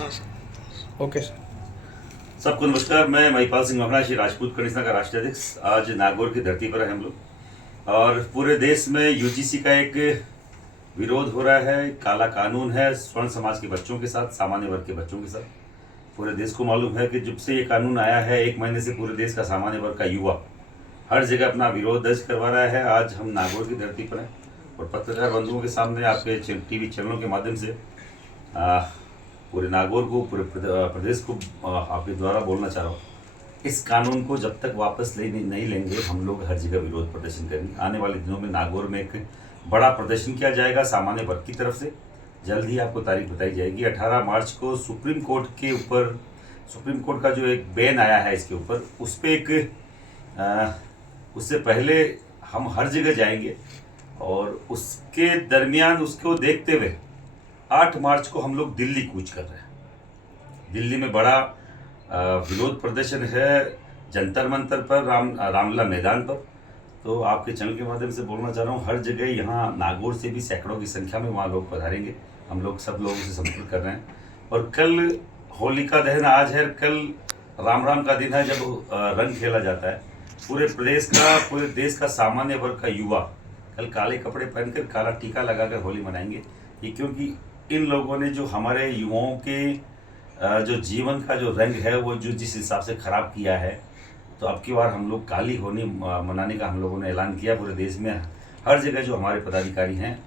Okay sir. सबको नमस्कार। मैं महिपाल सिंह ममरा, श्री राजपूत कनिष्ठा का राष्ट्रीय अध्यक्ष। आज नागौर की धरती पर है हम लोग और पूरे देश में यूजीसी का एक विरोध हो रहा है। काला कानून है स्वर्ण समाज के बच्चों के साथ, सामान्य वर्ग के बच्चों के साथ। पूरे देश को मालूम है कि जब से ये कानून आया है 1 महीने से पूरे देश का सामान्य वर्ग का युवा हर जगह अपना विरोध दर्ज करवा रहा है। आज हम नागौर की धरती पर हैं और पत्रकार बंधुओं के सामने आपके टीवी चैनलों के माध्यम से पूरे नागौर को, पूरे प्रदेश को आपके द्वारा बोलना चाह रहा हूँ। इस कानून को जब तक वापस नहीं लेंगे हम लोग हर जगह विरोध प्रदर्शन करेंगे। आने वाले दिनों में नागौर में एक बड़ा प्रदर्शन किया जाएगा सामान्य वर्ग की तरफ से। जल्द ही आपको तारीख बताई जाएगी। 18 मार्च को सुप्रीम कोर्ट के ऊपर, सुप्रीम कोर्ट का जो एक बैन आया है इसके ऊपर, उस पर एक उससे पहले हम हर जगह जाएंगे और उसके दरमियान उसको देखते हुए 8 मार्च को हम लोग दिल्ली कूच कर रहे हैं। दिल्ली में बड़ा विरोध प्रदर्शन है जंतर मंतर पर, रामलला मैदान पर। तो आपके चैनल के माध्यम से बोलना चाह रहा हूँ, हर जगह यहाँ नागौर से भी सैकड़ों की संख्या में वहाँ लोग पधारेंगे। हम लोग सब लोगों से संपर्क कर रहे हैं। और कल होलिका दहन आज है, कल राम राम का दिन है जब रंग खेला जाता है। पूरे देश का सामान्य वर्ग का युवा कल काले कपड़े पहनकर, काला टीका लगाकर होली मनाएंगे। ये क्योंकि इन लोगों ने जो हमारे युवाओं के जो जीवन का जो रंग है वो जो जिस हिसाब से खराब किया है, तो अब की बार हम लोग काली होली मनाने का हम लोगों ने ऐलान किया। पूरे देश में हर जगह जो हमारे पदाधिकारी हैं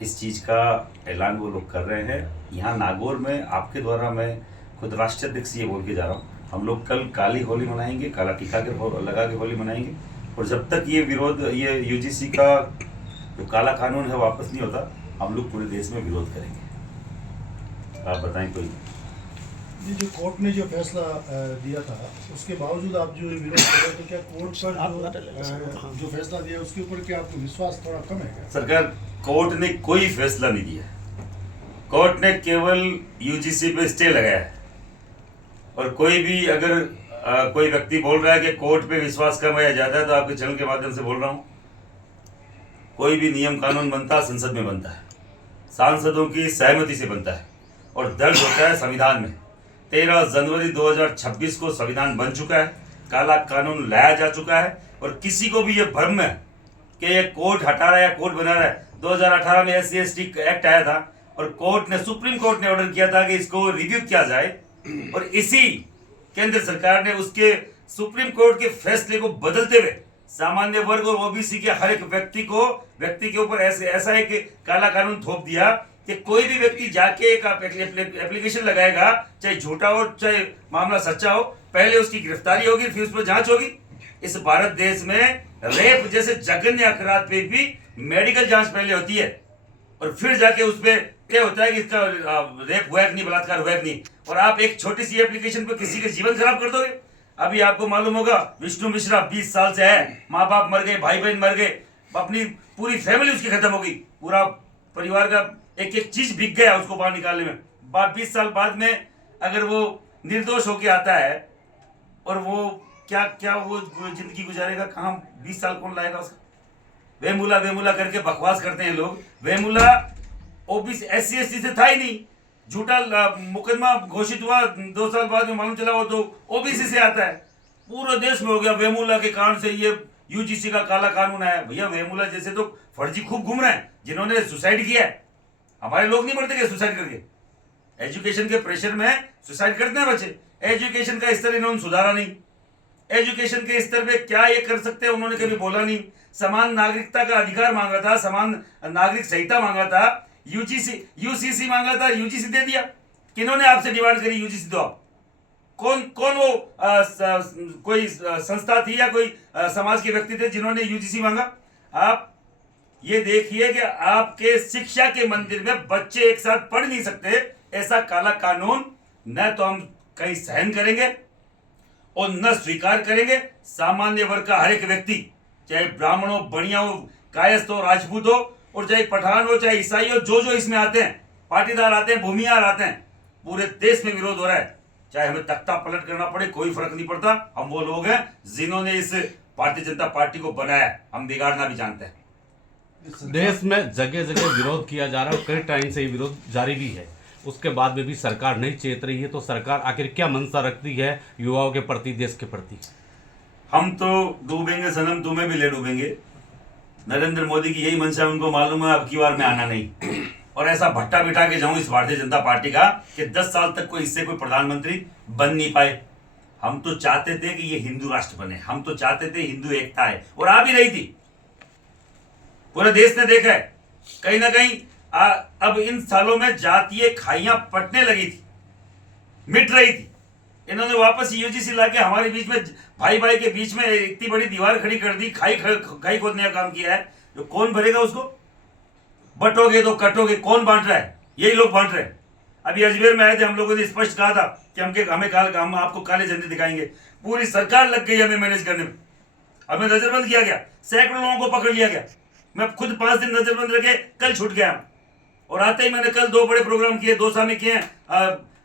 इस चीज़ का ऐलान वो लोग कर रहे हैं। यहाँ नागौर में आपके द्वारा मैं खुद राष्ट्रीय अध्यक्ष ये बोल के जा रहा हूँ, हम लोग कल काली होली मनाएंगे, काला टीका के लगा के होली मनाएंगे। और जब तक ये विरोध, ये यूजीसी का जो काला कानून है वापस नहीं होता, हम लोग पूरे देश में विरोध करेंगे। आप बताएं कोई। ये जो कोर्ट ने जो फैसला दिया था उसके बावजूद आप जो विरोध कर रहे, तो क्या कोर्ट पर जो फैसला दिया उसके ऊपर क्या आपको विश्वास थोड़ा कम है क्या? सरकार, कोर्ट ने कोई फैसला नहीं दिया। कोर्ट ने केवल यूजीसी पे स्टे लगाया है। और कोई भी अगर कोई व्यक्ति बोल रहा है कि कोर्ट पे विश्वास कम है या ज्यादा है, तो आपके चैनल के माध्यम से बोल रहा हूँ, कोई भी नियम कानून बनता है संसद में बनता है, सांसदों की सहमति से बनता है और दर्ज होता है संविधान में। 13 जनवरी 2026 को संविधान बन चुका है, काला कानून लाया जा चुका है। और किसी को भी ये भ्रम है कि ये कोर्ट हटा रहा है या कोर्ट बना रहा है। 2018 में SC/ST एक्ट आया था और कोर्ट ने, सुप्रीम कोर्ट ने ऑर्डर किया था कि इसको रिव्यू किया जाए और इसी केंद्र सरकार ने उसके सुप्रीम कोर्ट के फैसले को बदलते हुए सामान्य वर्ग और ओबीसी के हर एक व्यक्ति के ऊपर ऐसा एक काला कानून थोप दिया कि कोई भी व्यक्ति जाके एक एप्लीकेशन लगाएगा, चाहे झूठा हो चाहे मामला सच्चा हो, पहले उसकी गिरफ्तारी होगी, फिर उस पर जांच होगी। इस भारत देश में रेप जैसे जघन्य अपराध पे भी मेडिकल जांच पहले होती है और फिर जाके उस पर क्या होता है कि इसका रेप हुआ कि नहीं, बलात्कार हुआ कि नहीं। और आप एक छोटी सी एप्लीकेशन पर किसी का जीवन खराब कर दोगे। अभी आपको मालूम होगा विष्णु मिश्रा 20 साल से है, माँ बाप मर गए, भाई बहन मर गए, अपनी पूरी फैमिली उसकी खत्म हो गई, पूरा परिवार का एक एक चीज बिक गया उसको बाहर निकालने में। 20 साल बाद में अगर वो निर्दोष होके आता है और वो क्या वो जिंदगी गुजारेगा, कहाँ 20 साल कौन लाएगा उसका? वेमुला करके बकवास करते हैं लोग। वेमुला ओबीसी SC/ST से था ही नहीं, झूठा मुकदमा घोषित हुआ, 2 साल बाद में मालूम चला वो तो ओबीसी से आता है। पूरे देश में हो गया वेमुला के कारण से ये यूजीसी का काला कानून आया। भैया वेमुला जैसे तो फर्जी खूब घूम रहे हैं जिन्होंने सुसाइड किया है। हमारे लोग नहीं मरते क्या सुसाइड करके? एजुकेशन के प्रेशर में सुसाइड करते हैं बच्चे। एजुकेशन का स्तर इन्होंने सुधारा नहीं। एजुकेशन के स्तर पे क्या ये कर सकते हैं उन्होंने कभी बोला नहीं। समान नागरिकता का अधिकार मांगा था, समान नागरिक संहिता मांगा था, यूसीसी मांगा था, यूजीसी दे दिया। किन्होंने आपसे डिमांड करी यूजीसी दो? आप कौन वो कोई संस्था थी या कोई समाज के व्यक्ति थे जिन्होंने यूजीसी मांगा? आप ये देखिए कि आपके शिक्षा के मंदिर में बच्चे एक साथ पढ़ नहीं सकते, ऐसा काला कानून न तो हम कहीं सहन करेंगे और न स्वीकार करेंगे। सामान्य वर्ग का हर एक व्यक्ति, चाहे ब्राह्मण हो, बनिया हो, कायस्थ हो, राजपूत हो, और चाहे पठान हो, चाहे ईसाई हो, जो इसमें आते हैं, पाटीदार आते हैं, भूमिहार आते हैं, पूरे देश में विरोध हो रहा है। चाहे हमें तख्ता पलट करना पड़े, कोई फर्क नहीं पड़ता। हम वो लोग हैं जिन्होंने इस भारतीय जनता पार्टी को बनाया, हम बिगाड़ना भी जानते हैं। देश में जगह जगह विरोध किया जा रहा है और कई टाइम से ये विरोध जारी भी है। उसके बाद में भी सरकार नहीं चेत रही है, तो सरकार आखिर क्या मंशा रखती है युवाओं के प्रति, देश के प्रति? हम तो डूबेंगे सनम, तुम्हें भी ले डूबेंगे। नरेंद्र मोदी की यही मंशा, उनको मालूम है अब की बार में आना नहीं, और ऐसा भट्टा बिठा के जाऊं इस भारतीय जनता पार्टी का कि 10 साल तक कोई इससे कोई प्रधानमंत्री बन नहीं पाए। हम तो चाहते थे कि ये हिंदू राष्ट्र बने, हम तो चाहते थे हिंदू एकता है, और आ भी रही थी। पूरे देश ने देखा है कहीं ना कहीं अब इन सालों में जातीय खाइयां पटने लगी थी, मिट रही थी। इन्होंने वापस यूजीसी लाके हमारे बीच में, भाई भाई के बीच में इतनी बड़ी दीवार खड़ी कर दी, खाई खोदने का काम किया है। जो कौन भरेगा उसको? बटोगे तो कटोगे, कौन बांट रहा है? यही लोग बांट रहे हैं। अभी अजमेर में आए थे, हम लोगों ने स्पष्ट कहा था कि हम आपको काले झंडे दिखाएंगे। पूरी सरकार लग गई हमें मैनेज करने में, हमें नजरबंद किया गया, सैकड़ों लोगों को पकड़ लिया गया। मैं खुद 5 दिन नजरबंद रखे, कल छूट गया। और आते ही मैंने कल 2 बड़े प्रोग्राम किए, दौसा में किए,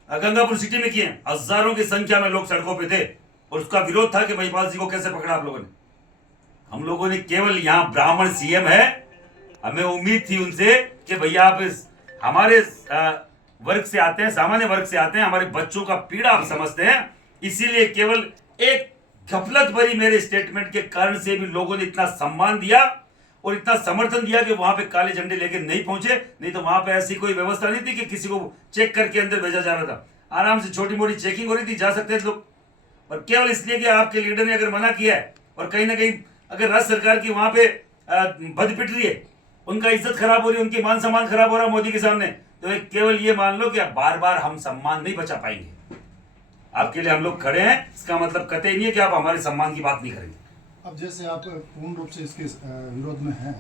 गंगापुर सिटी में किए। हजारों की संख्या में लोग सड़कों पे थे, और उसका विरोध था कि महिपाल सिंह को कैसे पकड़ा आप लोगों ने। हम लोगों ने केवल, यहाँ ब्राह्मण सीएम है, हमें उम्मीद थी उनसे कि भैया आप हमारे वर्ग से आते हैं, सामान्य वर्ग से आते हैं, हमारे बच्चों का पीड़ा आप समझते हैं, इसीलिए केवल एक गफलत भरी मेरे स्टेटमेंट के कारण से भी लोगों ने इतना सम्मान दिया और इतना समर्थन दिया कि वहां पे काले झंडे लेके नहीं पहुंचे। नहीं तो वहां पे ऐसी कोई व्यवस्था नहीं थी कि किसी को चेक करके अंदर भेजा जा रहा था। आराम से छोटी मोटी चेकिंग हो रही थी, जा सकते थे लोग। और केवल इसलिए कि आपके लीडर ने अगर मना किया है, और कहीं ना कहीं अगर राज्य सरकार की वहां पे बद पिट रही है, उनका इज्जत खराब हो रही है, उनकी मान सम्मान खराब हो रहा है मोदी के सामने, तो एक केवल ये मान लो कि बार बार हम सम्मान नहीं बचा पाएंगे। आपके लिए हम लोग खड़े हैं, इसका मतलब कतई नहीं है कि आप हमारे सम्मान की बात नहीं करेंगे। अब जैसे आप पूर्ण रूप से इसके विरोध में हैं,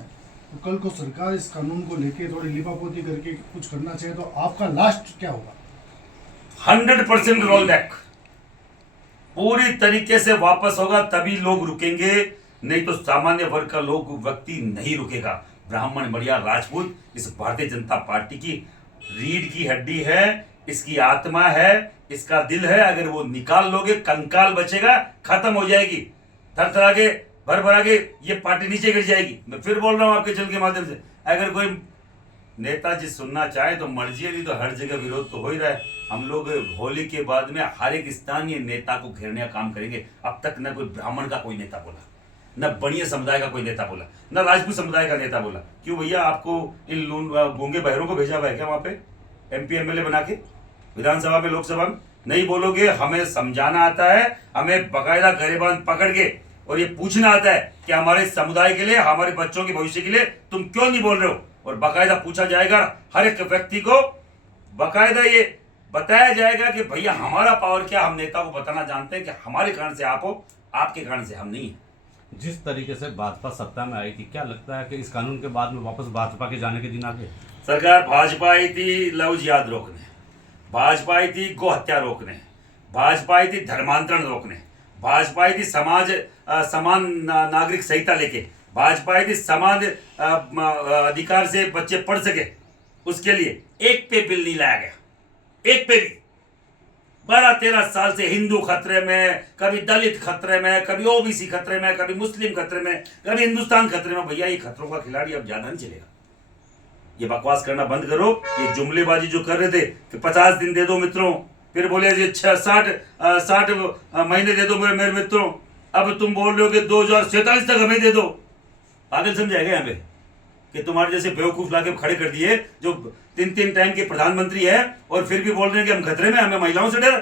तो कल को सरकार इस कानून को लेके थोड़ी लिपापोती करके कुछ करना चाहिए, तो आपका लास्ट क्या होगा? 100% रोल बैक, पूरी तरीके से वापस होगा, तभी लोग रुकेंगे, नहीं तो सामान्य वर्ग का लोग व्यक्ति नहीं रुकेगा। ब्राह्मण बढ़िया राजपूत इस भारतीय जनता पार्टी की रीढ़ की हड्डी है, इसकी आत्मा है, इसका दिल है। अगर वो निकाल लोगे, कंकाल बचेगा, खत्म हो जाएगी, थरथरा के भर भरा के ये पार्टी नीचे गिर जाएगी। मैं फिर बोल रहा हूं आपके चैनल के माध्यम से, अगर कोई नेताजी सुनना चाहे तो मर्जी है, नहीं तो हर जगह विरोध तो हो ही रहा है। हम लोग होली के बाद में हर एक स्थानीय नेता को घेरने का काम करेंगे। अब तक न कोई ब्राह्मण का कोई नेता बोला, न बनिया समुदाय का कोई नेता बोला, न राजपूत समुदाय का नेता बोला। क्यों भैया, आपको इन गूंगे बहरों को भेजा हुआ है क्या वहां पे MP MLA बना के विधानसभा में, लोकसभा में? नहीं बोलोगे, हमें समझाना आता है, हमें बकायदा गरेबान पकड़ के और ये पूछना आता है कि हमारे समुदाय के लिए, हमारे बच्चों के भविष्य के लिए तुम क्यों नहीं बोल रहे हो। और बकायदा पूछा जाएगा, हर एक व्यक्ति को बकायदा ये बताया जाएगा कि भैया हमारा पावर क्या। हम नेता को बताना जानते हैं कि हमारे कारण से आप हो, आपके कारण से हम नहीं है। जिस तरीके से भाजपा सत्ता में आई थी, क्या लगता है कि इस कानून के बाद में वापस भाजपा के जाने के दिन आ गए? सरकार भाजपा आई थी लव जिहाद रोकने, भाजपा आई थी गो हत्या रोकने, भाजपा आई थी धर्मांतरण रोकने, भाजपा आई थी समान नागरिक संहिता लेके, भाजपा आई थी समान अधिकार से बच्चे पढ़ सके, उसके लिए एक पे बिल नहीं लाया गया, एक पे भी। 12-13 साल से हिंदू खतरे में, कभी दलित खतरे में, कभी OBC खतरे में, कभी मुस्लिम खतरे में, कभी हिंदुस्तान खतरे में। भैया ये खतरों का खिलाड़ी अब ज्यादा नहीं चलेगा। ये बकवास करना बंद करो। ये जुमलेबाजी जो कर रहे थे कि 50 दिन दे दो मित्रों, फिर बोले 60 महीने दे दो मेरे मित्रों, अब तुम बोल रहे हो कि 2047 तक हमें दे दो। पागल समझाएगा यहाँ पे कि तुम्हारे जैसे बेवकूफ लाके खड़े कर दिए जो 3 टाइम के प्रधानमंत्री है, और फिर भी बोल रहे हैं कि हम खतरे में, हमें महिलाओं से डर।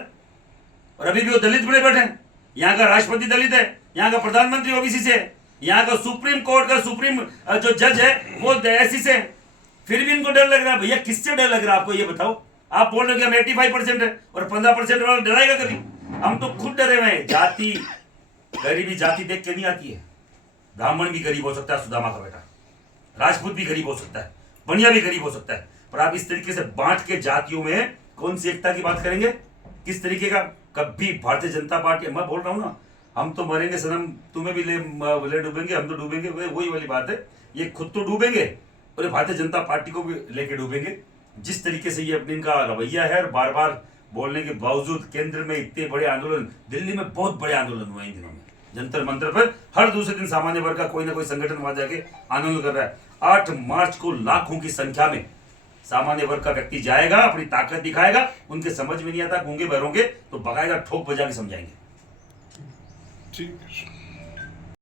और अभी भी वो दलित बड़े बैठे हैं। यहाँ का राष्ट्रपति दलित है, यहाँ का प्रधानमंत्री OBC से, यहाँ का सुप्रीम कोर्ट का सुप्रीम जो जज है वो SC से, फिर भी इनको डर लग रहा है। भैया किससे डर लग रहा है आपको, ये बताओ। आप बोल रहे हो कि हम 85% है, और 15% वाला डराएगा कभी? हम तो खुद डरे हुए हैं। जाति, गरीबी जाति देख के नहीं आती है। ब्राह्मण भी गरीब हो सकता है, सुदामा का बेटा, राजपूत भी गरीब हो सकता है, बनिया भी गरीब हो सकता है। पर आप इस तरीके से बांट के जातियों में कौन सी एकता की बात करेंगे? किस तरीके का? कभी भारतीय जनता पार्टी, मैं बोल रहा हूं ना, हम तो मरेंगे सनम, तुम्हें भी ले डूबेंगे, हम तो डूबेंगे। वही वाली बात है, ये खुद तो डूबेंगे और ये भारतीय जनता पार्टी को भी लेके डूबेंगे। जिस तरीके से ये अपने इनका रवैया है, और बार बार बोलने के बावजूद केंद्र में इतने बड़े आंदोलन, दिल्ली में बहुत बड़े आंदोलन हुए इन दिनों में, जंतर मंतर पर हर दूसरे दिन सामान्य वर्ग का कोई ना कोई संगठन वहां जाके आंदोलन कर रहा है। 8 मार्च को लाखों की संख्या में सामान्य वर्ग का व्यक्ति जाएगा, अपनी ताकत दिखाएगा, उनके समझ में नहीं आता, गूंगे बहरों के, तो बकायदा ठोक बजा के समझाएंगे। ठीक है।